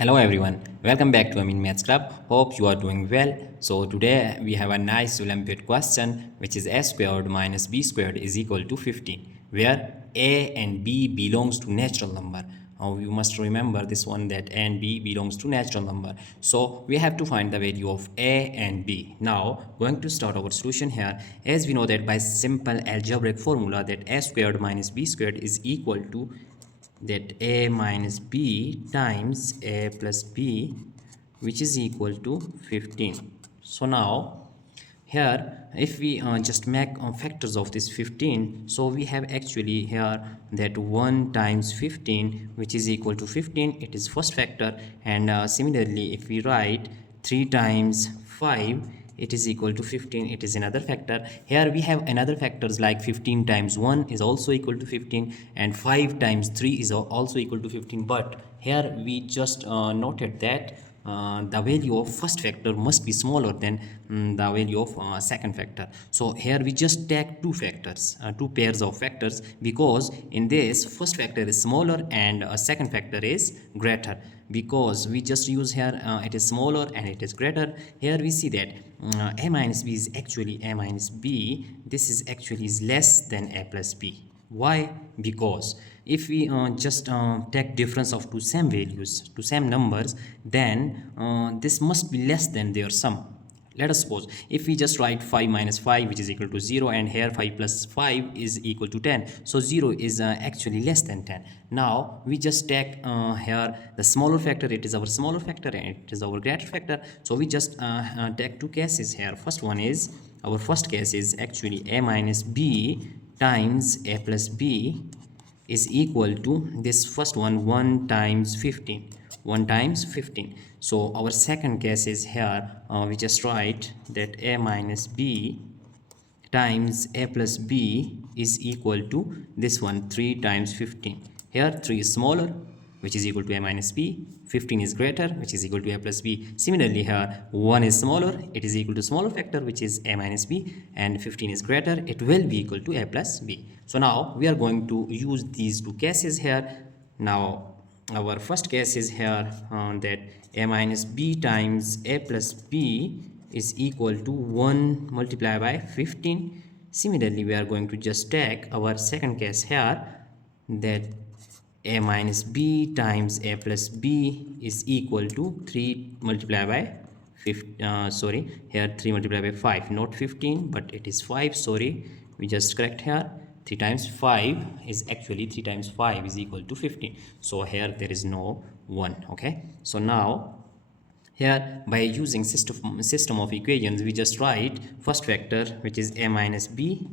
Hello everyone, welcome back to Amin Maths Club. Hope you are doing well. So today we have a nice Olympiad question which is a squared minus b squared is equal to 15 where a and b belongs to natural number. You must remember this one that a and b belongs to natural number. So we have to find the value of a and b. Now going to start our solution here, as we know that by simple algebraic formula that a squared minus b squared is equal to that a minus b times a plus b, which is equal to 15. So now here if we just make factors of this 15, so we have actually here that 1 times 15 which is equal to 15, it is first factor. And similarly if we write 3 times 5 it is equal to 15, it is another factor. Here we have another factors like 15 times 1 is also equal to 15 and 5 times 3 is also equal to 15. But here we just noted that the value of first factor must be smaller than the value of second factor. So here we just take two factors, two pairs of factors, because in this first factor is smaller and second factor is greater. Because we just use here it is smaller and it is greater, here we see that a minus b is actually a minus b. This is actually is less than a plus b. Why? Because if we just take difference of two same values, two same numbers, then this must be less than their sum. Let us suppose if we just write 5 minus 5 which is equal to 0, and here 5 plus 5 is equal to 10. So 0 is actually less than 10. Now we just take here the smaller factor, it is our smaller factor and it is our greater factor. So we just take two cases here. First one is, our first case is actually a minus b times a plus b is equal to this first one, 1 times 15. 1 times 15. So our second case is here we just write that a minus b times a plus b is equal to this one, 3 times 15. Here 3 is smaller which is equal to a minus b, 15 is greater which is equal to a plus b. Similarly here 1 is smaller, it is equal to smaller factor which is a minus b, and 15 is greater, it will be equal to a plus b. So now we are going to use these two cases here. Now our first case is here that a minus b times a plus b is equal to 1 multiplied by 15. Similarly we are going to just take our second case here that a minus b times a plus b is equal to 3 multiplied by 15, here 3 multiplied by 5, not 15 but it is 5, we just correct here. 3 times 5 is actually 3 times 5 is equal to 15. So here there is no 1. Okay, so now here by using system of equations we just write first factor which is a minus b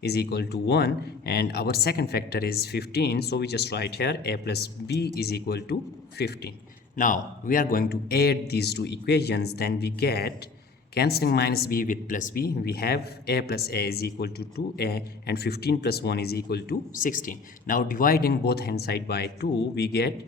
is equal to 1, and our second factor is 15. So we just write here a plus b is equal to 15. Now we are going to add these two equations, then we get, cancelling minus b with plus b, we have a plus a is equal to 2a, and 15 plus 1 is equal to 16. Now dividing both hand side by 2 we get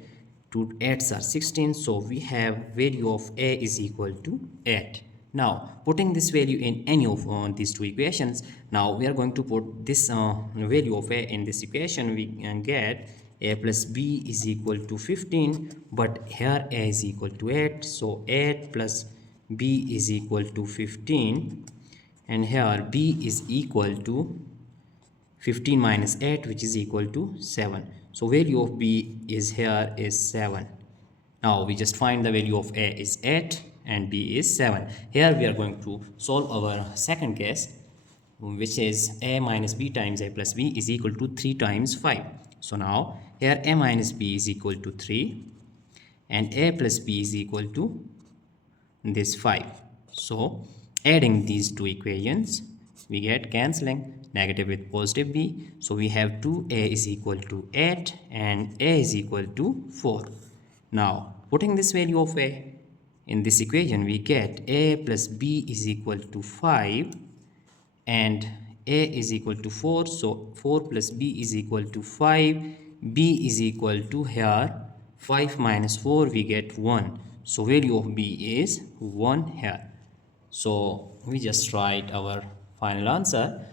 2 8s are 16. So we have value of a is equal to 8. Now putting this value in any of these two equations, now we are going to put this value of a in this equation, we can get a plus b is equal to 15, but here a is equal to 8. So 8 plus b is equal to 15, and here b is equal to 15 minus 8 which is equal to 7. So value of b is here is 7. Now we just find the value of a is 8 and b is 7. Here we are going to solve our second case, which is a minus b times a plus b is equal to 3 times 5. So now here a minus b is equal to 3 and a plus b is equal to this 5. So adding these two equations we get cancelling negative with positive b. So we have 2a is equal to 8 and a is equal to 4. Now putting this value of a in this equation we get a plus b is equal to 5 and a is equal to 4. So 4 plus b is equal to 5, b is equal to here 5 minus 4 we get 1. So value of b is 1 here. So we just write our final answer.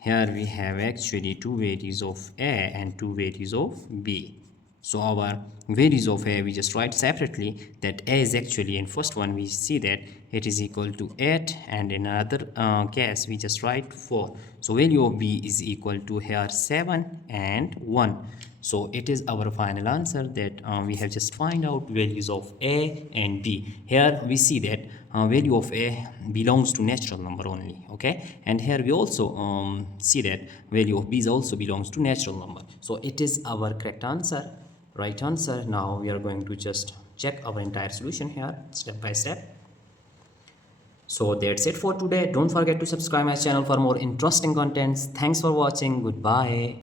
Here we have actually two values of a and two values of b. So our values of a we just write separately, that a is actually in first one we see that it is equal to 8, and in another case we just write 4. So value of b is equal to here 7 and 1. So it is our final answer that we have just find out values of a and b. Here we see that value of a belongs to natural number only, okay, and here we also see that value of b also belongs to natural number. So it is our correct answer, right answer. Now we are going to just check our entire solution here step by step. So that's it for today. Don't forget to subscribe my channel for more interesting contents. Thanks for watching. Goodbye.